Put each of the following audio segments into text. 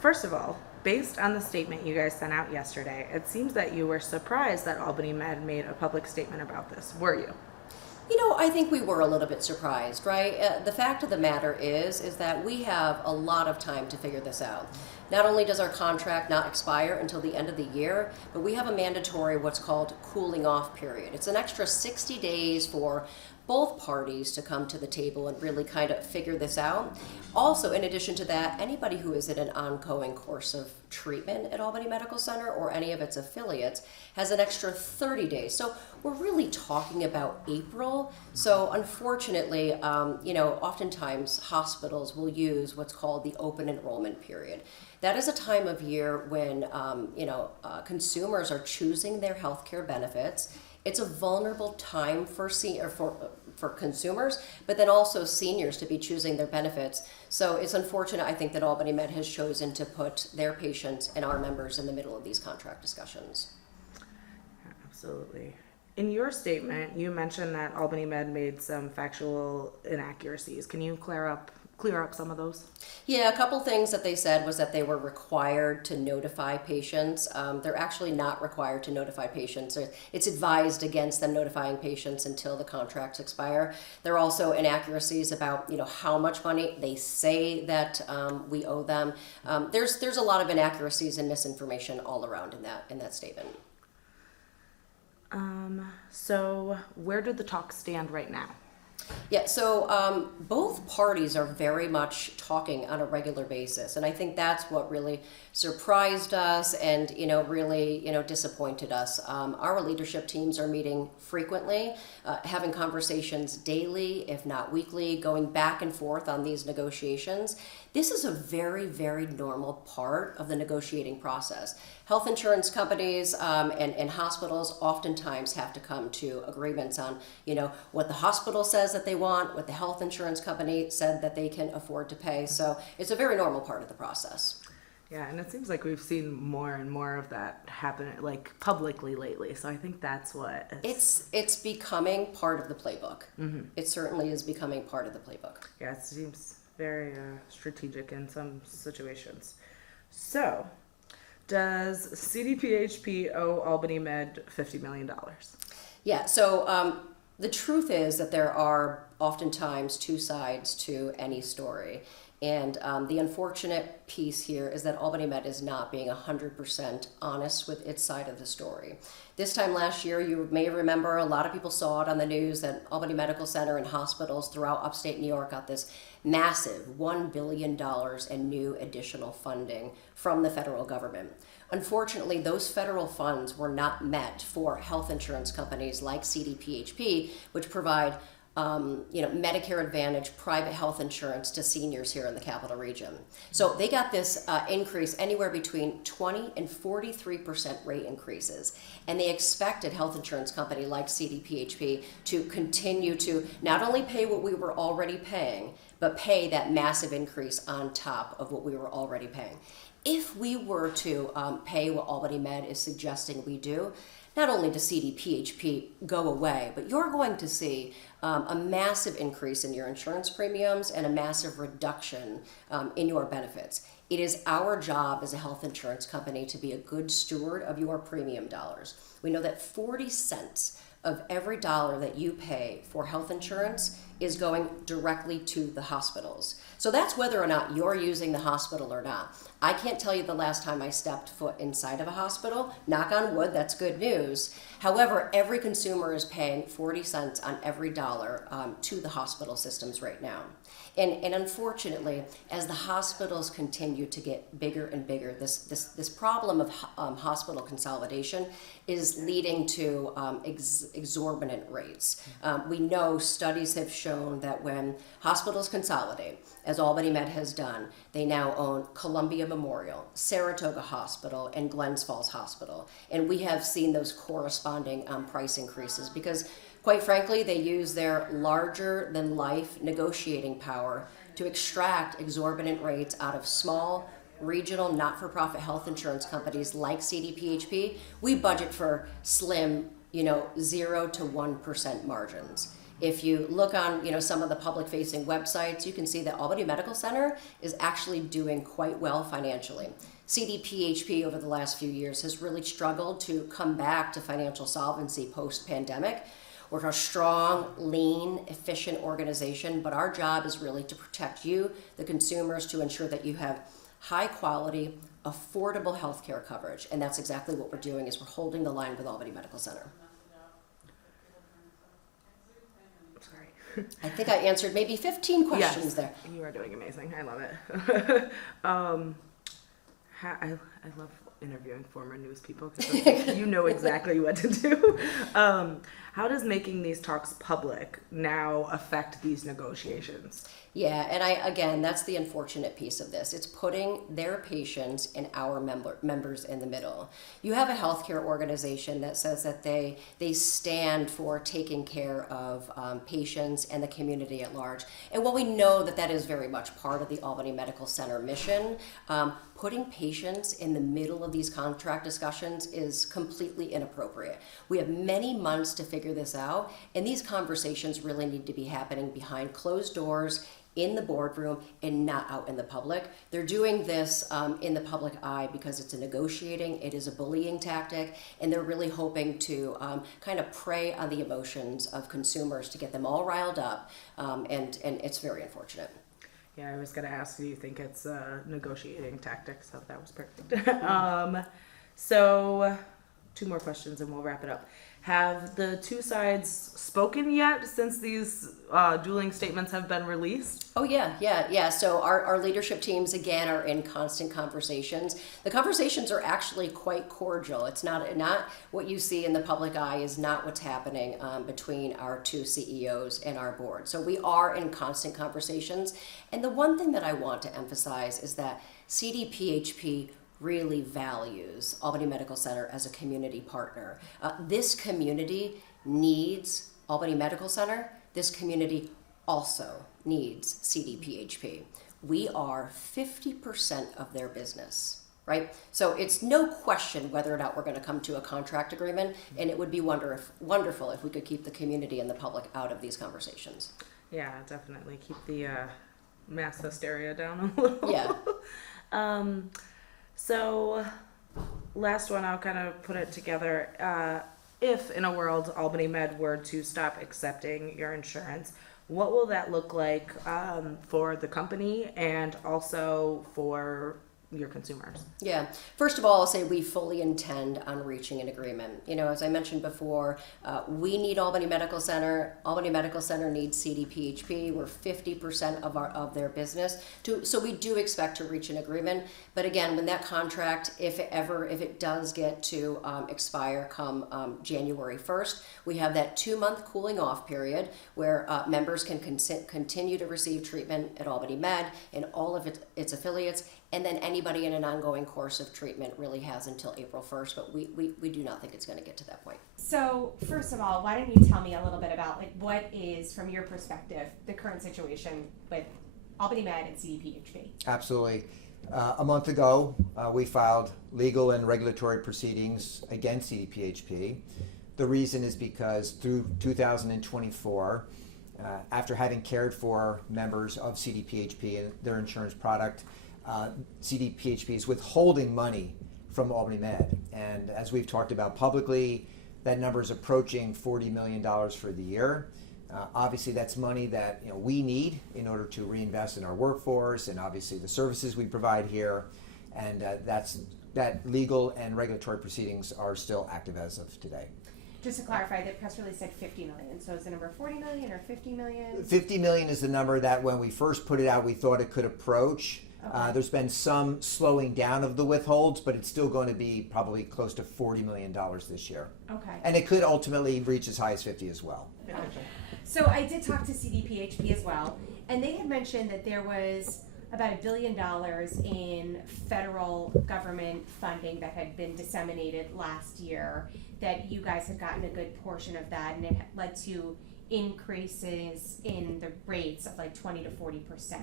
First of all, based on the statement you guys sent out yesterday, it seems that you were surprised that Albany Med made a public statement about this. Were you? I think we were a little bit surprised, right? The fact of the matter is that we have a lot of time to figure this out. Not only does our contract not expire until the end of the year, but we have a mandatory what's called cooling off period. It's an extra 60 days for both parties to come to the table and really kind of figure this out. Also, in addition to that, anybody who is in an ongoing course of treatment at Albany Medical Center or any of its affiliates has an extra 30 days. So we're really talking about April. So unfortunately, oftentimes hospitals will use what's called the open enrollment period. That is a time of year when consumers are choosing their healthcare benefits. It's a vulnerable time for consumers, but then also seniors to be choosing their benefits. So it's unfortunate, I think, that Albany Med has chosen to put their patients and our members in the middle of these contract discussions. Absolutely. In your statement, you mentioned that Albany Med made some factual inaccuracies. Can you clear up some of those? Yeah, a couple things that they said was that they were required to notify patients. They're actually not required to notify patients. It's advised against them notifying patients until the contracts expire. There are also inaccuracies about how much money they say that we owe them. There's a lot of inaccuracies and misinformation all around in that statement. So where do the talks stand right now? Yeah, so both parties are very much talking on a regular basis, and I think that's what really surprised us and really disappointed us. Our leadership teams are meeting frequently, having conversations daily, if not weekly, going back and forth on these negotiations. This is a very, very normal part of the negotiating process. Health insurance companies and hospitals oftentimes have to come to agreements on, what the hospital says that they want, what the health insurance company said that they can afford to pay. So it's a very normal part of the process. Yeah, and it seems like we've seen more and more of that happen, like publicly lately. So I think that's what it's becoming part of the playbook. Mm-hmm. It certainly is becoming part of the playbook. Yeah, it seems very strategic in some situations. So, does CDPHP owe Albany Med $50 million? Yeah, so the truth is that there are oftentimes two sides to any story. And the unfortunate piece here is that Albany Med is not being 100% honest with its side of the story. This time last year, you may remember, a lot of people saw it on the news that Albany Medical Center and hospitals throughout upstate New York got this massive $1 billion in new additional funding from the federal government. Unfortunately, those federal funds were not met for health insurance companies like CDPHP, which provide Medicare Advantage private health insurance to seniors here in the capital region. So they got this increase anywhere between 20 and 43% rate increases. And they expected health insurance company like CDPHP to continue to not only pay what we were already paying, but pay that massive increase on top of what we were already paying. If we were to pay what Albany Med is suggesting we do, not only does CDPHP go away, but you're going to see a massive increase in your insurance premiums and a massive reduction in your benefits. It is our job as a health insurance company to be a good steward of your premium dollars. We know that 40 cents of every dollar that you pay for health insurance is going directly to the hospitals. So that's whether or not you're using the hospital or not. I can't tell you the last time I stepped foot inside of a hospital. Knock on wood, that's good news. However, every consumer is paying 40 cents on every dollar to the hospital systems right now. And unfortunately, as the hospitals continue to get bigger and bigger, this problem of hospital consolidation is leading to exorbitant rates. We know studies have shown that when hospitals consolidate, as Albany Med has done, they now own Columbia Memorial, Saratoga Hospital, and Glens Falls Hospital. And we have seen those corresponding price increases because, quite frankly, they use their larger-than-life negotiating power to extract exorbitant rates out of small, regional, not-for-profit health insurance companies like CDPHP. We budget for slim, 0 to 1% margins. If you look on, some of the public-facing websites, you can see that Albany Medical Center is actually doing quite well financially. CDPHP over the last few years has really struggled to come back to financial solvency post-pandemic. We're a strong, lean, efficient organization, but our job is really to protect you, the consumers, to ensure that you have high quality, affordable healthcare coverage. And that's exactly what we're doing, is we're holding the line with Albany Medical Center. I think I answered maybe 15 questions there. You are doing amazing. I love it. I love interviewing former news people because you know exactly what to do. How does making these talks public now affect these negotiations? Yeah, and again, that's the unfortunate piece of this. It's putting their patients and our members in the middle. You have a healthcare organization that says that they stand for taking care of patients and the community at large. And while we know that that is very much part of the Albany Medical Center mission, putting patients in the middle of these contract discussions is completely inappropriate. We have many months to figure this out, and these conversations really need to be happening behind closed doors, in the boardroom, and not out in the public. They're doing this in the public eye because it's a negotiating, it is a bullying tactic, and they're really hoping to kind of prey on the emotions of consumers to get them all riled up, and it's very unfortunate. Yeah, I was going to ask, do you think it's a negotiating tactic? So that was perfect. So 2 more questions and we'll wrap it up. Have the two sides spoken yet since these dueling statements have been released? Oh, yeah. So our leadership teams, again, are in constant conversations. The conversations are actually quite cordial. It's not what you see in the public eye is not what's happening between our 2 CEOs and our board. So we are in constant conversations. And the one thing that I want to emphasize is that CDPHP really values Albany Medical Center as a community partner. This community needs Albany Medical Center. This community also needs CDPHP. We are 50% of their business, right? So it's no question whether or not we're going to come to a contract agreement, and it would be wonderful if we could keep the community and the public out of these conversations. Yeah, definitely. Keep the mass hysteria down a little. Yeah. So, last one, I'll kind of put it together. If in a world Albany Med were to stop accepting your insurance, what will that look like for the company and also for your consumers? Yeah. First of all, I'll say we fully intend on reaching an agreement. As I mentioned before, we need Albany Medical Center. Albany Medical Center needs CDPHP. We're 50% of their business. So we do expect to reach an agreement. But again, when that contract, if it does get to expire come January 1st, we have that 2-month cooling off period where members can continue to receive treatment at Albany Med and all of its affiliates. And then anybody in an ongoing course of treatment really has until April 1st, but we do not think it's going to get to that point. So first of all, why don't you tell me a little bit about what is, from your perspective, the current situation with Albany Med and CDPHP? Absolutely. A month ago, we filed legal and regulatory proceedings against CDPHP. The reason is because through 2024, after having cared for members of CDPHP and their insurance product, CDPHP is withholding money from Albany Med. And as we've talked about publicly, that number is approaching $40 million for the year. Obviously, that's money that we need in order to reinvest in our workforce and obviously the services we provide here. And that legal and regulatory proceedings are still active as of today. Just to clarify, the press release said 50 million. So is the number 40 million or 50 million? 50 million is the number that when we first put it out, we thought it could approach. Okay. There's been some slowing down of the withholds, but it's still going to be probably close to $40 million this year. Okay. And it could ultimately reach as high as 50 as well. Gotcha. So I did talk to CDPHP as well, and they had mentioned that there was about $1 billion in federal government funding that had been disseminated last year, that you guys had gotten a good portion of that, and it led to increases in the rates of 20 to 40%.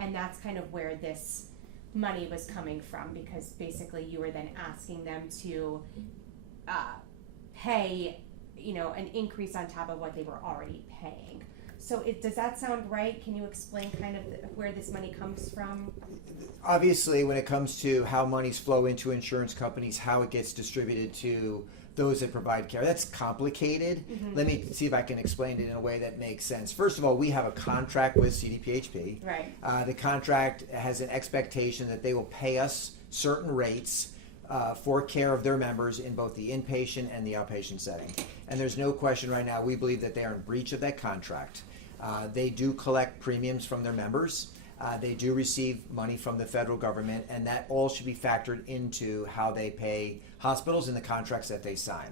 And that's kind of where this money was coming from, because basically you were then asking them to pay an increase on top of what they were already paying. So does that sound right? Can you explain kind of where this money comes from? Obviously, when it comes to how monies flow into insurance companies, how it gets distributed to those that provide care, that's complicated. Let me see if I can explain it in a way that makes sense. First of all, we have a contract with CDPHP. Right. The contract has an expectation that they will pay us certain rates for care of their members in both the inpatient and the outpatient setting. And there's no question right now, we believe that they are in breach of that contract. They do collect premiums from their members. They do receive money from the federal government, and that all should be factored into how they pay hospitals in the contracts that they sign.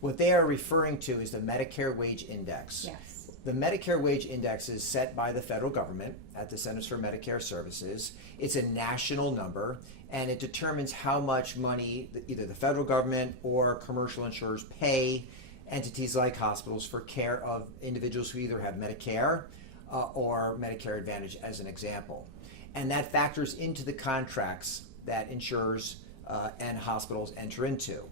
What they are referring to is the Medicare Wage Index. Yes. The Medicare Wage Index is set by the federal government at the Centers for Medicare Services. It's a national number, and it determines how much money either the federal government or commercial insurers pay entities like hospitals for care of individuals who either have Medicare or Medicare Advantage, as an example. And that factors into the contracts that insurers and hospitals enter into.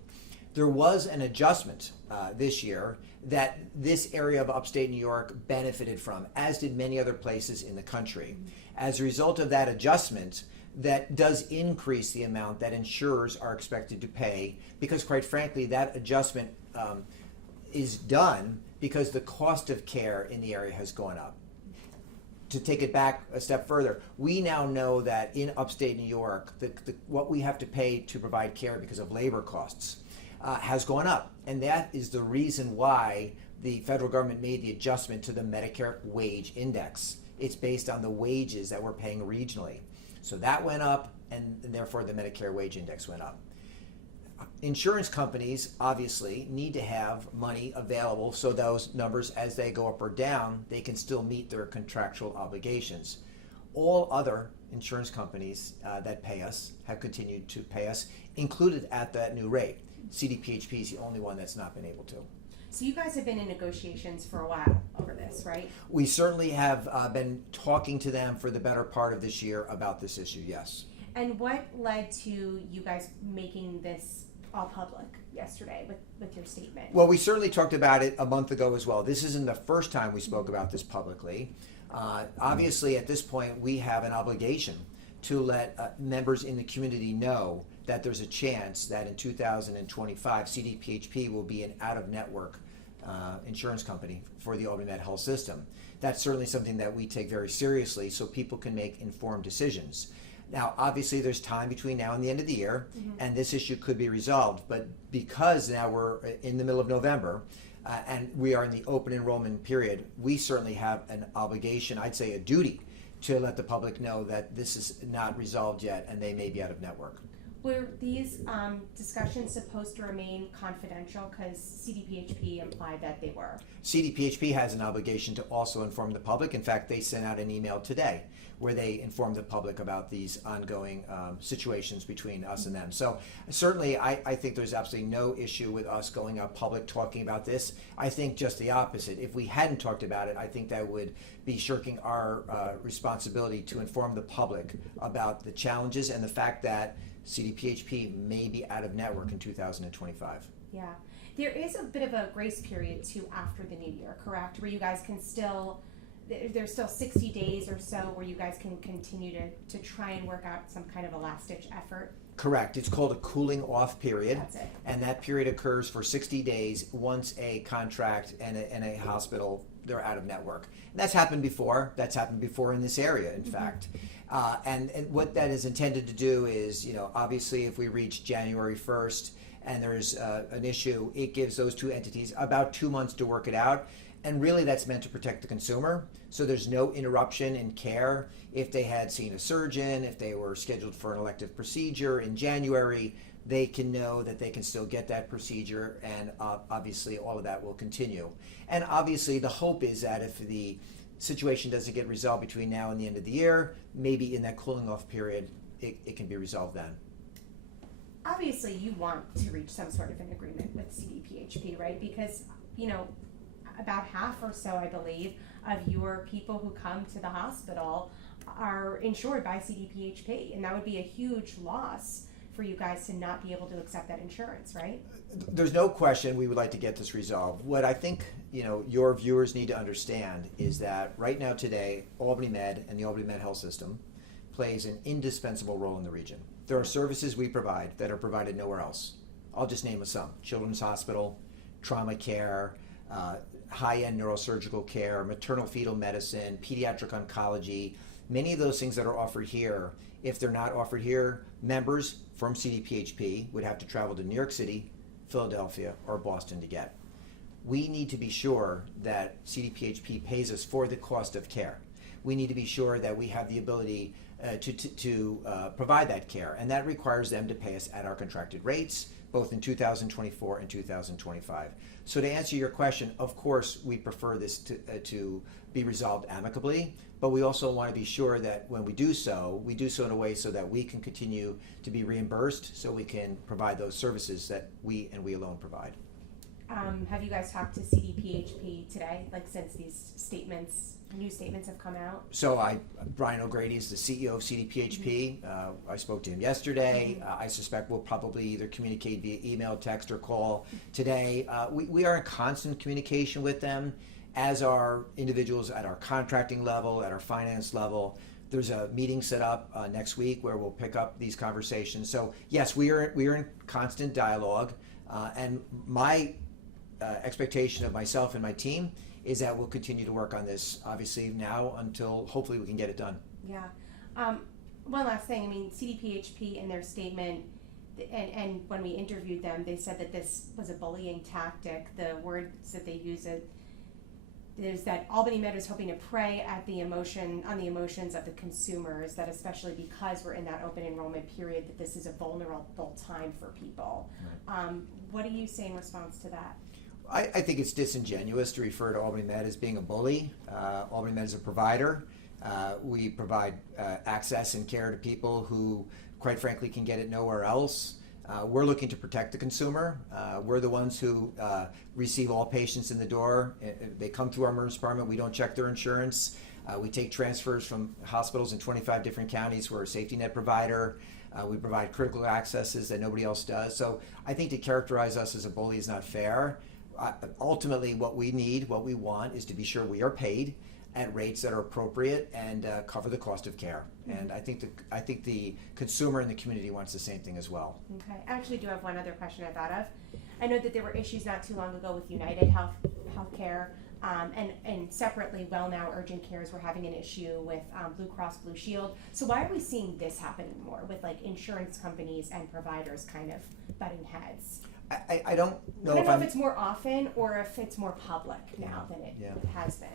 There was an adjustment this year that this area of upstate New York benefited from, as did many other places in the country. As a result of that adjustment, that does increase the amount that insurers are expected to pay, because quite frankly, that adjustment is done because the cost of care in the area has gone up. To take it back a step further, we now know that in upstate New York, what we have to pay to provide care because of labor costs has gone up. And that is the reason why the federal government made the adjustment to the Medicare Wage Index. It's based on the wages that we're paying regionally. So that went up, and therefore the Medicare Wage Index went up. Insurance companies obviously need to have money available so those numbers, as they go up or down, they can still meet their contractual obligations. All other insurance companies that pay us have continued to pay us, included at that new rate. CDPHP is the only one that's not been able to. So you guys have been in negotiations for a while over this, right? We certainly have been talking to them for the better part of this year about this issue, yes. And what led to you guys making this all public yesterday with your statement? Well, we certainly talked about it a month ago as well. This isn't the first time we spoke about this publicly. Obviously, at this point, we have an obligation to let members in the community know that there's a chance that in 2025, CDPHP will be an out-of-network insurance company for the Albany Med Health system. That's certainly something that we take very seriously so people can make informed decisions. Now, obviously, there's time between now and the end of the year, and this issue could be resolved. But because now we're in the middle of November, and we are in the open enrollment period, we certainly have an obligation, I'd say a duty, to let the public know that this is not resolved yet and they may be out of network. Were these discussions supposed to remain confidential? Because CDPHP implied that they were. CDPHP has an obligation to also inform the public. In fact, they sent out an email today where they informed the public about these ongoing situations between us and them. So certainly I think there's absolutely no issue with us going out public talking about this. I think just the opposite. If we hadn't talked about it, I think that would be shirking our responsibility to inform the public about the challenges and the fact that CDPHP may be out of network in 2025. Yeah. There is a bit of a grace period too after the new year, correct? Where you guys can still, there's still 60 days or so where you guys can continue to try and work out some kind of a last-ditch effort. Correct. It's called a cooling off period. That's it. And that period occurs for 60 days once a contract and a hospital, they're out of network. And that's happened before. That's happened before in this area, in fact. And what that is intended to do is, obviously if we reach January 1st and there's an issue, it gives those two entities about 2 months to work it out. And really that's meant to protect the consumer. So there's no interruption in care. If they had seen a surgeon, if they were scheduled for an elective procedure in January, they can know that they can still get that procedure, and obviously all of that will continue. And obviously the hope is that if the situation doesn't get resolved between now and the end of the year, maybe in that cooling off period, it can be resolved then. Obviously you want to reach some sort of an agreement with CDPHP, right? Because, about half or so, I believe, of your people who come to the hospital are insured by CDPHP, and that would be a huge loss for you guys to not be able to accept that insurance, right? There's no question we would like to get this resolved. What I think your viewers need to understand is that right now today, Albany Med and the Albany Med Health system plays an indispensable role in the region. There are services we provide that are provided nowhere else. I'll just name some: Children's Hospital, trauma care, high-end neurosurgical care, maternal fetal medicine, pediatric oncology. Many of those things that are offered here, if they're not offered here, members from CDPHP would have to travel to New York City, Philadelphia, or Boston to get. We need to be sure that CDPHP pays us for the cost of care. We need to be sure that we have the ability to provide that care, and that requires them to pay us at our contracted rates, both in 2024 and 2025. So to answer your question, of course, we prefer this to be resolved amicably, but we also want to be sure that when we do so in a way so that we can continue to be reimbursed, so we can provide those services that we and we alone provide. Have you guys talked to CDPHP today, like since these new statements have come out? So Brian O'Grady is the CEO of CDPHP. I spoke to him yesterday. I suspect we'll probably either communicate via email, text, or call today. We are in constant communication with them, as are individuals at our contracting level, at our finance level. There's a meeting set up next week where we'll pick up these conversations. So yes, we are in constant dialogue, and my expectation of myself and my team is that we'll continue to work on this, obviously now until hopefully we can get it done. Yeah. One last thing. I mean, CDPHP in their statement, and when we interviewed them, they said that this was a bullying tactic. The words that they use is that Albany Med is hoping to prey at on the emotions of the consumers, that especially because we're in that open enrollment period, that this is a vulnerable time for people. Right. What do you say in response to that? I think it's disingenuous to refer to Albany Med as being a bully. Albany Med is a provider. We provide access and care to people who, quite frankly, can get it nowhere else. We're looking to protect the consumer. We're the ones who receive all patients in the door. They come through our emergency department. We don't check their insurance. We take transfers from hospitals in 25 different counties. We're a safety net provider. We provide critical accesses that nobody else does. So I think to characterize us as a bully is not fair. Ultimately, what we want is to be sure we are paid at rates that are appropriate and cover the cost of care. And I think the consumer and the community wants the same thing as well. Okay. I actually do have one other question I thought of. I know that there were issues not too long ago with United Healthcare, and separately, WellNow Urgent Cares were having an issue with Blue Cross Blue Shield. So why are we seeing this happen more with like insurance companies and providers kind of butting heads? I don't know if it's more often or if it's more public now than it has been.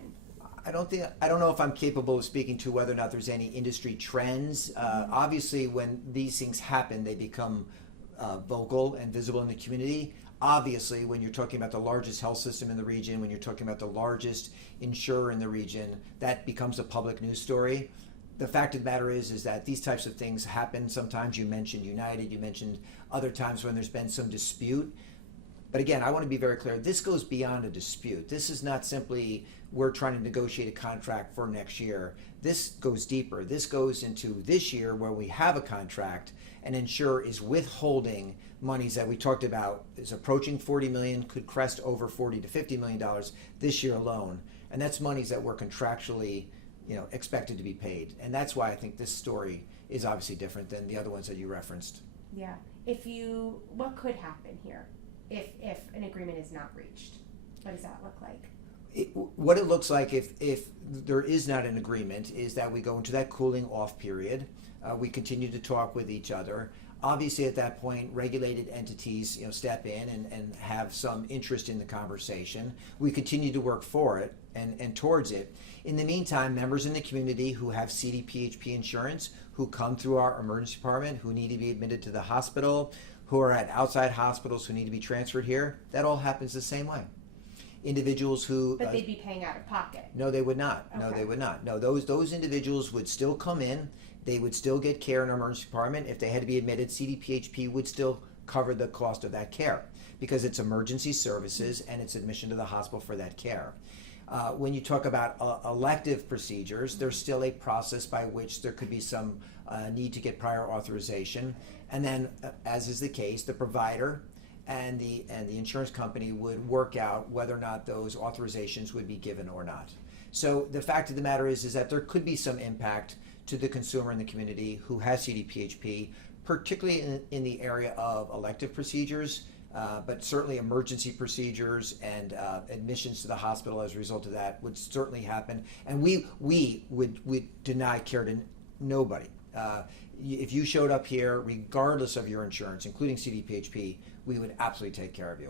I don't know if I'm capable of speaking to whether or not there's any industry trends. Obviously, when these things happen, they become vocal and visible in the community. Obviously, when you're talking about the largest health system in the region, when you're talking about the largest insurer in the region, that becomes a public news story. The fact of the matter is that these types of things happen. Sometimes you mentioned United, you mentioned other times when there's been some dispute. But again, I want to be very clear, this goes beyond a dispute. This is not simply we're trying to negotiate a contract for next year. This goes deeper. This goes into this year where we have a contract. An insurer is withholding monies that we talked about is approaching $40 million, could crest over $40 to $50 million this year alone. And that's monies that we're contractually expected to be paid. And that's why I think this story is obviously different than the other ones that you referenced. Yeah. What could happen here if an agreement is not reached? What does that look like? What it looks like if there is not an agreement is that we go into that cooling off period. We continue to talk with each other. Obviously, at that point, regulated entities step in and have some interest in the conversation. We continue to work for it and towards it. In the meantime, members in the community who have CDPHP insurance, who come through our emergency department, who need to be admitted to the hospital, who are at outside hospitals who need to be transferred here, that all happens the same way. Individuals who... But they'd be paying out of pocket. No, they would not. Okay. No, they would not. No, those individuals would still come in. They would still get care in our emergency department. If they had to be admitted, CDPHP would still cover the cost of that care because it's emergency services and it's admission to the hospital for that care. When you talk about elective procedures, there's still a process by which there could be some need to get prior authorization, and then, as is the case, the provider and the insurance company would work out whether or not those authorizations would be given or not. So the fact of the matter is that there could be some impact to the consumer in the community who has CDPHP, particularly in the area of elective procedures, but certainly emergency procedures and admissions to the hospital as a result of that would certainly happen. And we would deny care to nobody. If you showed up here, regardless of your insurance, including CDPHP, we would absolutely take care of you.